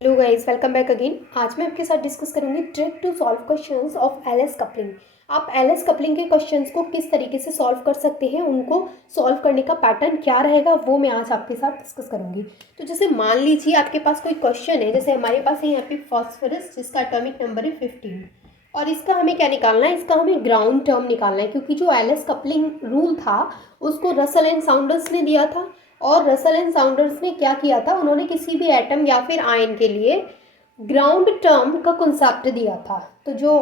Hello guys, welcome back again. आज मैं आपके साथ डिस्कस करूंगी trick to solve questions of LS coupling. आप एलएस कपलिंग के क्वेश्चंस को किस तरीके से सॉल्व कर सकते हैं, उनको सॉल्व करने का पैटर्न क्या रहेगा, वो मैं आज आपके साथ डिस्कस करूंगी। तो जैसे मान लीजिए आपके पास कोई क्वेश्चन है, जैसे हमारे पास है यहाँ पे फॉस्फोरस जिसका एटॉमिक नंबर है 15 और इसका हमें क्या निकालना है, इसका हमें ग्राउंड टर्म निकालना है, क्योंकि जो एलएस कपलिंग रूल था उसको रसल एंड साउंडर्स ने दिया था। और रसल एंड साउंडर्स ने क्या किया था, उन्होंने किसी भी एटम या फिर आयन के लिए ग्राउंड टर्म का कंसेप्ट दिया था। तो जो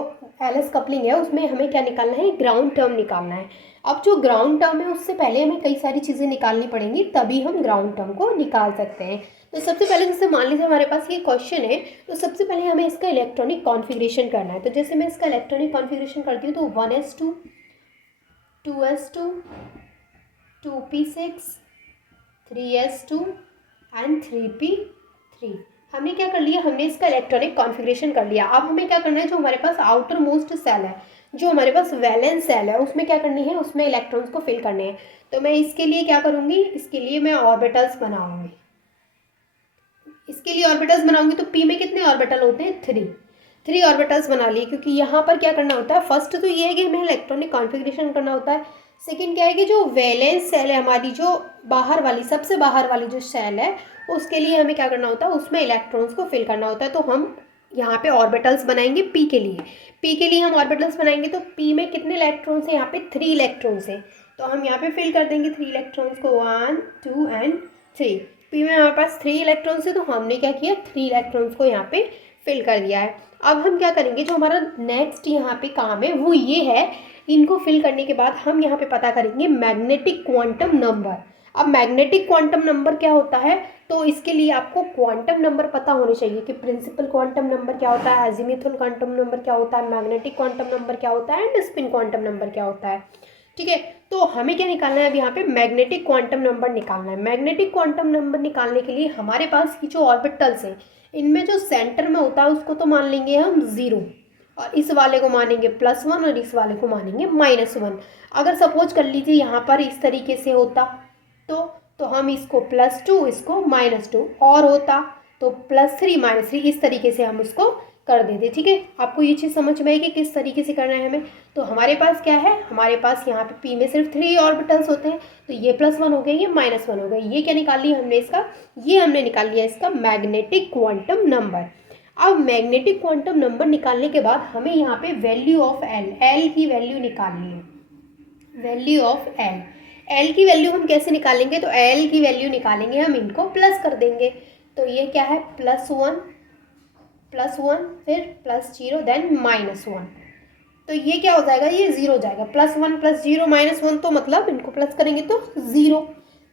एलएस कपलिंग है उसमें हमें क्या निकालना है, ग्राउंड टर्म निकालना है। अब जो ग्राउंड टर्म है उससे पहले हमें कई सारी चीज़ें निकालनी पड़ेंगी, तभी हम ग्राउंड टर्म को निकाल सकते हैं। तो सबसे पहले जैसे मान लीजिए हमारे पास ये क्वेश्चन है, तो सबसे पहले हमें इसका इलेक्ट्रॉनिक कॉन्फ़िगरेशन करना है। तो जैसे मैं इसका इलेक्ट्रॉनिक कॉन्फ़िगरेशन करती हूँ तो 1s2 2s2 2p6 3s2 and 3p3। हमने क्या कर लिया, हमने इसका इलेक्ट्रॉनिक कॉन्फ़िगरेशन कर लिया। अब हमें क्या करना है, जो हमारे पास आउटर मोस्ट सेल है, जो हमारे पास वैलेंस सेल है, उसमें क्या करनी है, उसमें इलेक्ट्रॉन्स को फिल करने हैं। तो मैं इसके लिए क्या करूँगी, इसके लिए मैं ऑर्बिटल्स बनाऊँगी। इसके लिए ऑर्बिटल्स बनाऊँगी तो पी में कितने ऑर्बिटल होते हैं, 3 ऑर्बिटल्स बना लिए। क्योंकि यहाँ पर क्या करना होता है, फर्स्ट तो ये है कि हमें इलेक्ट्रॉनिक कॉन्फ़िगरेशन करना होता है। सेकेंड क्या है कि जो वैलेंस सेल है हमारी, जो बाहर वाली, सबसे बाहर वाली जो सेल है, उसके लिए हमें क्या करना होता है, उसमें इलेक्ट्रॉन्स को फिल करना होता है। तो हम यहाँ पे ऑर्बिटल्स बनाएंगे पी के लिए। पी के लिए हम ऑर्बिटल्स बनाएंगे तो पी में कितने इलेक्ट्रॉन्स हैं, यहाँ पे 3 इलेक्ट्रॉन्स हैं। तो हम यहाँ पे फिल कर देंगे 3 इलेक्ट्रॉन्स को, 1 2 एंड 3। पी में हमारे पास 3 इलेक्ट्रॉन्स है, तो हमने क्या किया, 3 इलेक्ट्रॉन्स को यहाँ पे फिल कर दिया है। अब हम क्या करेंगे, जो हमारा नेक्स्ट यहाँ पे काम है वो ये है, इनको फिल करने के बाद हम यहाँ पे पता करेंगे मैग्नेटिक क्वांटम नंबर। अब मैग्नेटिक क्वांटम नंबर क्या होता है, तो इसके लिए आपको क्वांटम नंबर पता होने चाहिए कि प्रिंसिपल क्वांटम नंबर क्या होता है, एजीमुथल क्वांटम नंबर क्या होता है, मैग्नेटिक क्वांटम नंबर क्या होता है एंड स्पिन क्वांटम नंबर क्या होता है। ठीक है, तो हमें क्या निकालना है, अब यहाँ पे मैग्नेटिक क्वांटम नंबर निकालना है। मैग्नेटिक क्वांटम नंबर निकालने के लिए हमारे पास की जो ऑर्बिटल्स हैं, इनमें जो सेंटर में होता है उसको तो मान लेंगे हम 0, और इस वाले को मानेंगे +1 और इस वाले को मानेंगे -1। अगर सपोज कर लीजिए यहाँ पर इस तरीके से होता तो हम इसको +2, इसको -2, और होता तो +3 -3, इस तरीके से हम उसको कर देते। ठीक है, आपको ये चीज़ समझ में आई कि किस तरीके से करना है हमें। तो हमारे पास क्या है, हमारे पास यहाँ पे पी में सिर्फ 3 ऑर्बिटल्स होते हैं, तो ये +1 हो गए, ये -1 हो गए। ये क्या निकाल लिया हमने इसका, ये हमने निकाल लिया इसका मैग्नेटिक क्वांटम नंबर। अब मैग्नेटिक क्वांटम नंबर निकालने के बाद हमें यहाँ पे वैल्यू ऑफ एल की वैल्यू निकालनी है। वैल्यू ऑफ एल की वैल्यू हम कैसे निकालेंगे, तो एल की वैल्यू निकालेंगे हम, इनको प्लस कर देंगे। तो ये क्या है, +1 फिर +0 देन -1। तो ये क्या हो जाएगा, ये 0 हो जाएगा। +1 +0 -1, तो मतलब इनको प्लस करेंगे तो 0।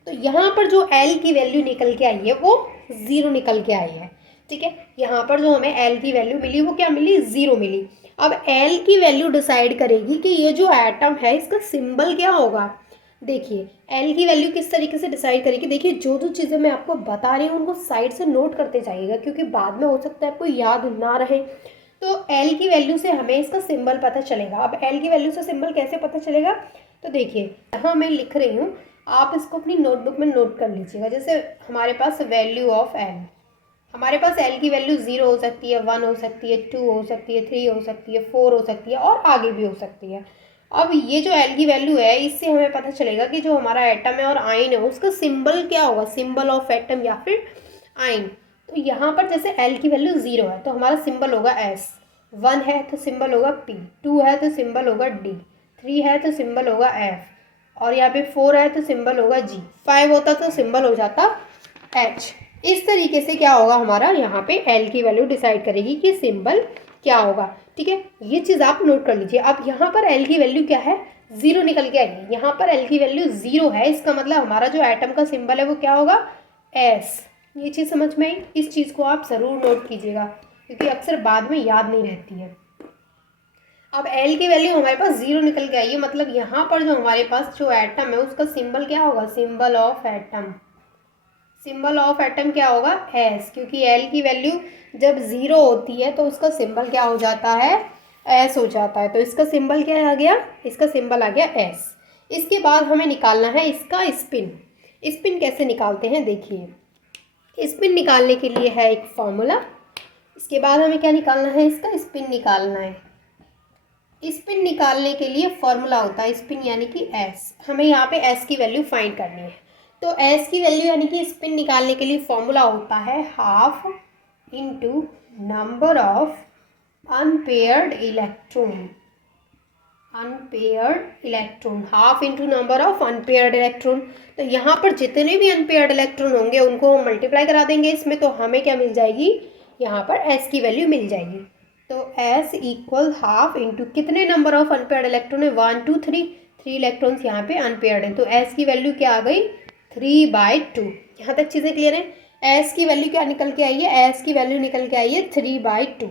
तो यहाँ पर जो एल की वैल्यू निकल के आई है वो 0 निकल के आई है। ठीक है, यहाँ पर जो हमें एल की वैल्यू मिली वो क्या मिली, 0 मिली। अब एल की वैल्यू डिसाइड करेगी कि ये जो एटम है इसका सिंबल क्या होगा। देखिए एल की वैल्यू किस तरीके से डिसाइड करेगी, देखिए जो जो चीज़ें मैं आपको बता रही हूँ उनको साइड से नोट करते जाइएगा, क्योंकि बाद में हो सकता है आपको याद ना रहे। तो एल की वैल्यू से हमें इसका सिंबल पता चलेगा। अब एल की वैल्यू से सिंबल कैसे पता चलेगा, तो देखिए यहाँ मैं लिख रही हूँ, आप इसको अपनी नोटबुक में नोट कर लीजिएगा। जैसे हमारे पास वैल्यू ऑफ एल, हमारे पास एल की वैल्यू 0 हो सकती है, 1 हो सकती है, 2 हो सकती है, 3 हो सकती है, 4 हो सकती है और आगे भी हो सकती है। अब ये जो एल की वैल्यू है, इससे हमें पता चलेगा कि जो हमारा एटम है और आयन है उसका सिंबल क्या होगा, सिंबल ऑफ एटम या फिर आयन। तो यहाँ पर जैसे एल की वैल्यू 0 है तो हमारा सिंबल होगा एस, 1 है तो सिंबल होगा पी, 2 है तो सिंबल होगा डी, 3 है तो सिंबल होगा एफ, और यहाँ पे 4 है तो सिंबल होगा जी, 5 होता तो सिंबल हो जाता एच। इस तरीके से क्या होगा, हमारा यहाँ पे एल की वैल्यू डिसाइड करेगी कि सिंबल क्या होगा। ठीक है, ये चीज़ आप नोट कर लीजिए। अब यहाँ पर एल की वैल्यू क्या है, 0 निकल के आई है। यहाँ पर एल की वैल्यू 0 है, इसका मतलब हमारा जो एटम का सिंबल है वो क्या होगा, एस। ये चीज़ समझ में आई, इस चीज़ को आप ज़रूर नोट कीजिएगा, क्योंकि अक्सर बाद में याद नहीं रहती है। अब एल की वैल्यू हमारे पास 0 निकल के आई है, मतलब यहाँ पर जो हमारे पास जो एटम है उसका सिंबल क्या होगा, symbol of atom. Symbol of atom क्या होगा, एस, क्योंकि एल की वैल्यू जब 0 होती है तो उसका सिंबल क्या हो जाता है, एस हो जाता है। तो इसका सिंबल क्या आ गया, इसका सिंबल आ गया एस। इसके बाद हमें निकालना है इसका स्पिन। स्पिन कैसे निकालते हैं, देखिए स्पिन निकालने के लिए है एक फॉर्मूला, इसके बाद हमें क्या निकालना है, इसका स्पिन निकालना है। स्पिन निकालने के लिए फॉर्मूला होता है स्पिन यानी कि एस, हमें यहाँ पे एस की वैल्यू फाइंड करनी है। तो एस की वैल्यू यानी कि स्पिन निकालने के लिए फॉर्मूला होता है half into number of unpaired electron. Unpaired electron, half into number of unpaired electron. तो यहाँ पर जितने भी अनपेयर्ड इलेक्ट्रॉन होंगे उनको हम मल्टीप्लाई करा देंगे इसमें, तो हमें क्या मिल जाएगी, यहाँ पर एस की वैल्यू मिल जाएगी। तो एस इक्वल हाफ इंटू कितने नंबर ऑफ अनपेयर्ड इलेक्ट्रॉन है, 1 2 3, 3 इलेक्ट्रॉन्स यहाँ पे अनपेयर्ड हैं, तो एस की वैल्यू क्या आ गई 3/2। यहाँ तक चीज़ें क्लियर हैं। एस की वैल्यू क्या निकल के आई है, एस की वैल्यू निकल के आई है 3/2।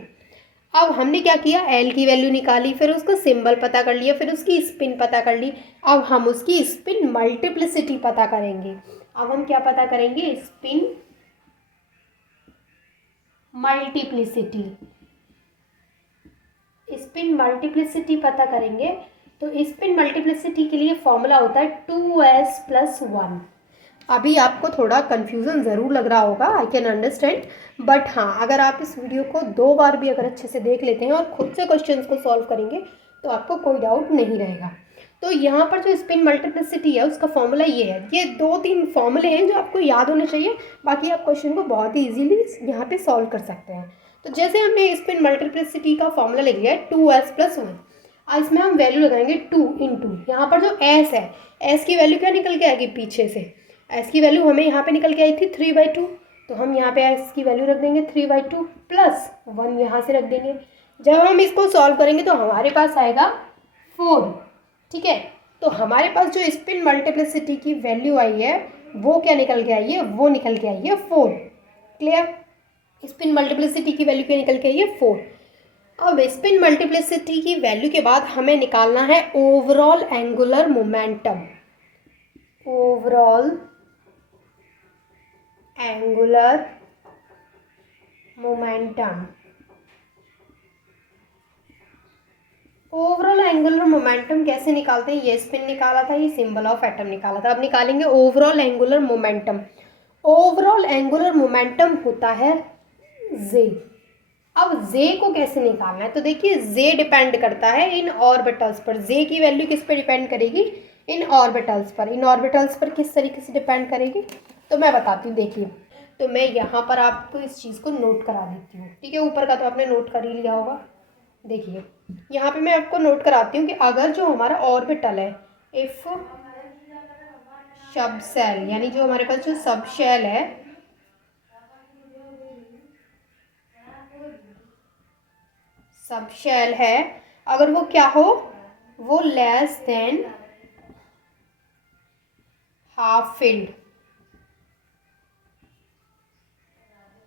अब हमने क्या किया, एल की वैल्यू निकाली, फिर उसका सिंबल पता कर लिया, फिर उसकी स्पिन पता कर ली। अब हम उसकी स्पिन मल्टीप्लिसिटी पता करेंगे। अब हम क्या पता करेंगे, स्पिन मल्टीप्लिसिटी। स्पिन मल्टीप्लिसिटी पता करेंगे। तो स्पिन मल्टीप्लिसिटी के लिए फॉर्मूला होता है 2s+1। अभी आपको थोड़ा कन्फ्यूज़न ज़रूर लग रहा होगा, आई कैन अंडरस्टैंड, बट हाँ अगर आप इस वीडियो को 2 बार भी अगर अच्छे से देख लेते हैं और खुद से क्वेश्चंस को सॉल्व करेंगे तो आपको कोई डाउट नहीं रहेगा। तो यहाँ पर जो स्पिन मल्टीप्लिसिटी है उसका फॉर्मूला ये है। ये 2-3 फॉर्मूले हैं जो आपको याद होने चाहिए, बाकी आप क्वेश्चन को बहुत ही ईजीली यहाँ पे सॉल्व कर सकते हैं। तो जैसे हमने स्पिन मल्टीप्लिसिटी का फॉर्मूला लिख लिया है 2s+1। अब इसमें हम वैल्यू लगाएंगे 2 इंटू यहाँ पर जो एस है, एस की वैल्यू क्या निकल के आएगी पीछे से, एस की वैल्यू हमें यहाँ पे निकल के आई थी 3/2, तो हम यहाँ पे एस की वैल्यू रख देंगे 3/2 प्लस 1 यहाँ से रख देंगे। जब हम इसको सॉल्व करेंगे तो हमारे पास आएगा 4। ठीक है, तो हमारे पास जो स्पिन मल्टीप्लिसिटी की वैल्यू आई है वो क्या निकल के आई है, वो निकल के आई है 4। क्लियर, स्पिन मल्टीप्लिसिटी की वैल्यू क्या निकल के आई है 4। अब स्पिन मल्टीप्लिसिटी की वैल्यू के बाद हमें निकालना है overall angular momentum. Overall angular momentum. Overall angular momentum कैसे निकालते हैं, ये स्पिन निकाला था, ये सिंबल ऑफ एटम निकाला था। अब निकालेंगे overall angular momentum. Overall angular momentum होता है जे। अब जे को कैसे निकालना है, तो देखिए जे डिपेंड करता है इन ऑर्बिटल्स पर। जे की वैल्यू किस पे डिपेंड करेगी, इन ऑर्बिटल्स पर। इन ऑर्बिटल्स पर किस तरीके से डिपेंड करेगी तो मैं बताती हूँ। देखिए, तो मैं यहाँ पर आपको इस चीज़ को नोट करा देती हूँ। ठीक है, ऊपर का तो आपने नोट कर ही लिया होगा। देखिए यहाँ पे मैं आपको नोट कराती हूँ कि अगर जो हमारा ऑर्बिटल है, इफ सब शेल, यानी जो हमारे पास जो सब शेल है, सब शेल है, अगर वो क्या हो, वो लेस देन हाफ फिल्ड,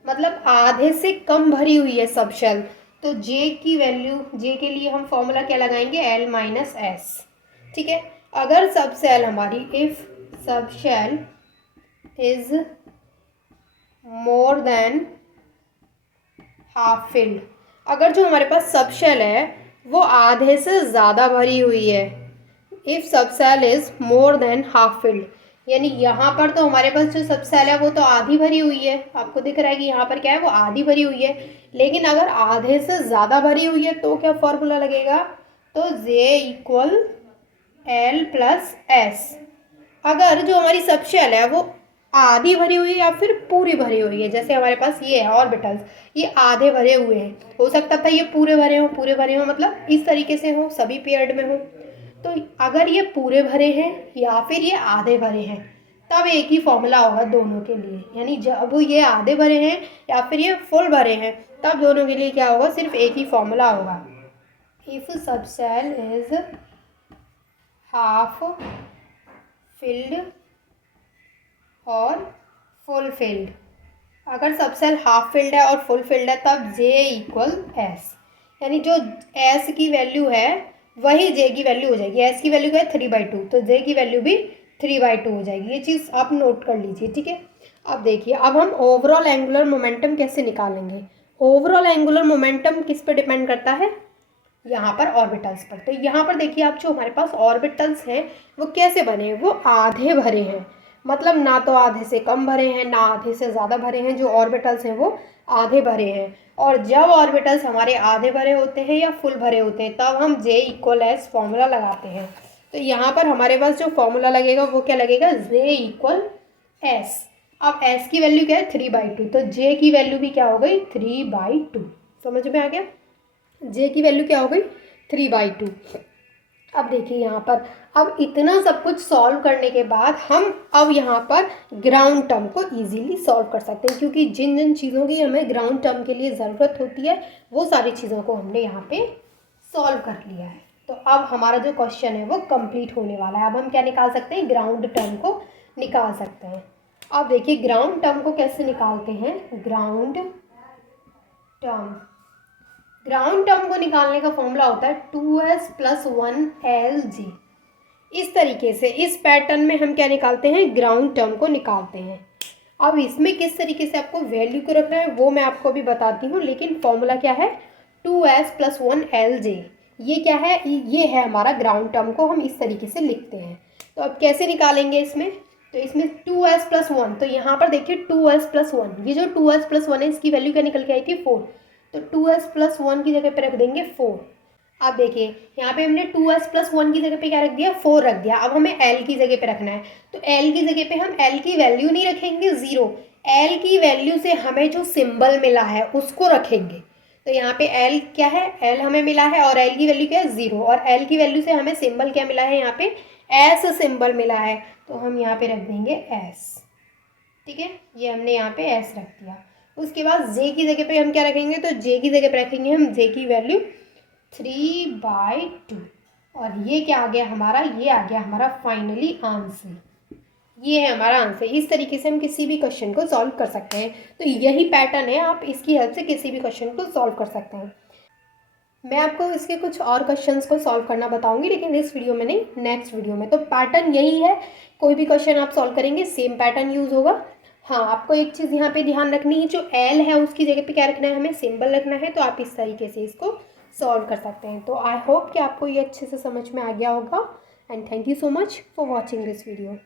मतलब आधे से कम भरी हुई है सब शेल, तो जे की वैल्यू, जे के लिए हम फॉर्मूला क्या लगाएंगे, L-S। ठीक है, अगर सब शेल हमारी, if subshell is more than half filled, अगर जो हमारे पास सब शेल है वो आधे से ज़्यादा भरी हुई है, if subshell is more than half filled, यानी यहाँ पर तो हमारे पास जो सब शेल है वो तो आधी भरी हुई है, आपको दिख रहा है कि यहाँ पर क्या है, वो आधी भरी हुई है। लेकिन अगर आधे से ज़्यादा भरी हुई है तो क्या फॉर्मूला लगेगा, तो जे इक्वल L+S। अगर जो हमारी सब शेल है वो आधी भरी हुई है या फिर पूरी भरी हुई है, जैसे हमारे पास ये है ऑर्बिटल्स, ये आधे भरे हुए हैं, हो सकता था ये पूरे भरे हों, पूरे भरे हों मतलब इस तरीके से हो, सभी पेयर्ड में हो। तो अगर ये पूरे भरे हैं या फिर ये आधे भरे हैं तब एक ही फॉर्मूला होगा दोनों के लिए, यानी जब ये आधे भरे हैं या फिर ये फुल भरे हैं तब दोनों के लिए क्या होगा, सिर्फ एक ही फॉर्मूला होगा। If subshell is half filled और फुल फिल्ड, अगर सब शेल हाफ फिल्ड है और फुल फिल्ड है तब जे इक्वल एस, यानी जो एस की वैल्यू है वही जे की वैल्यू हो जाएगी। एस की वैल्यू क्या है 3/2, तो जे की वैल्यू भी 3/2 हो जाएगी। ये चीज़ आप नोट कर लीजिए। ठीक है, अब देखिए, अब हम ओवरऑल एंगुलर मोमेंटम कैसे निकालेंगे। ओवरऑल एंगुलर मोमेंटम किस पे डिपेंड करता है, यहाँ पर ऑर्बिटल्स पर। तो यहाँ पर देखिए आप, जो हमारे पास ऑर्बिटल्स हैं वो कैसे बने हैं, वो आधे भरे हैं, मतलब ना तो आधे से कम भरे हैं ना आधे से ज़्यादा भरे हैं। जो ऑर्बिटल्स हैं वो आधे भरे हैं, और जब ऑर्बिटल्स हमारे आधे भरे होते हैं या फुल भरे होते हैं तब हम J इक्वल एस फॉर्मूला लगाते हैं। तो यहाँ पर हमारे पास जो फॉर्मूला लगेगा वो क्या लगेगा, J इक्वल एस। अब S की वैल्यू क्या है 3/2, तो J की वैल्यू भी क्या हो गई 3/2। समझ में आ गया, J की वैल्यू क्या हो गई 3/2। अब देखिए यहाँ पर, अब इतना सब कुछ सॉल्व करने के बाद हम अब यहाँ पर ग्राउंड टर्म को इजीली सॉल्व कर सकते हैं, क्योंकि जिन जिन चीज़ों की हमें ग्राउंड टर्म के लिए ज़रूरत होती है वो सारी चीज़ों को हमने यहाँ पे सॉल्व कर लिया है। तो अब हमारा जो क्वेश्चन है वो कंप्लीट होने वाला है। अब हम क्या निकाल सकते हैं, ग्राउंड टर्म को निकाल सकते हैं। अब देखिए ग्राउंड टर्म को कैसे निकालते हैं, ग्राउंड टर्म को निकालने का फॉर्मूला होता है 2s + 1lg। इस तरीके से इस पैटर्न में हम क्या निकालते हैं, ग्राउंड टर्म को निकालते हैं। अब इसमें किस तरीके से आपको वैल्यू को रखना है वो मैं आपको अभी बताती हूँ, लेकिन फॉर्मूला क्या है 2s + 1lj। ये क्या है, ये है हमारा ग्राउंड टर्म को हम इस तरीके से लिखते हैं। तो अब कैसे निकालेंगे इसमें, तो इसमें 2s + 1, तो यहाँ पर देखिए 2s + 1, ये जो 2s + 1 है इसकी वैल्यू क्या निकल के आई थी 4, तो 2s + 1 की जगह पे रख देंगे 4। अब देखिए यहाँ पे हमने 2s + 1 की जगह पे क्या रख दिया, 4 रख दिया। अब हमें l की जगह पे रखना है, तो l की जगह पे हम l की वैल्यू नहीं रखेंगे 0, l की वैल्यू से हमें जो सिंबल मिला है उसको रखेंगे। तो यहाँ पे l क्या है, l हमें मिला है और l की वैल्यू क्या है 0, और l की वैल्यू से हमें सिंबल क्या मिला है, यहाँ पे s सिंबल मिला है, तो हम यहाँ पे रख देंगे s। ठीक है, ये हमने यहाँ पे s रख दिया। उसके बाद j की जगह पे हम क्या रखेंगे, तो j की जगह पे रखेंगे हम j की वैल्यू 3/2, और ये क्या आ गया हमारा, ये आ गया हमारा फाइनली आंसर। ये है हमारा आंसर। इस तरीके से हम किसी भी क्वेश्चन को सॉल्व कर सकते हैं। तो यही पैटर्न है, आप इसकी हेल्प से किसी भी क्वेश्चन को सॉल्व कर सकते हैं। मैं आपको इसके कुछ और क्वेश्चंस को सॉल्व करना बताऊंगी, लेकिन इस वीडियो में नहीं, नेक्स्ट वीडियो में। तो पैटर्न यही है, कोई भी क्वेश्चन आप सॉल्व करेंगे सेम पैटर्न यूज़ होगा। हाँ, आपको एक चीज़ यहाँ पे ध्यान रखनी है, जो एल है उसकी जगह पे क्या रखना है, हमें सिंबल रखना है। तो आप इस तरीके से इसको सॉल्व कर सकते हैं। तो आई होप कि आपको ये अच्छे से समझ में आ गया होगा, and thank you so much for watching this video.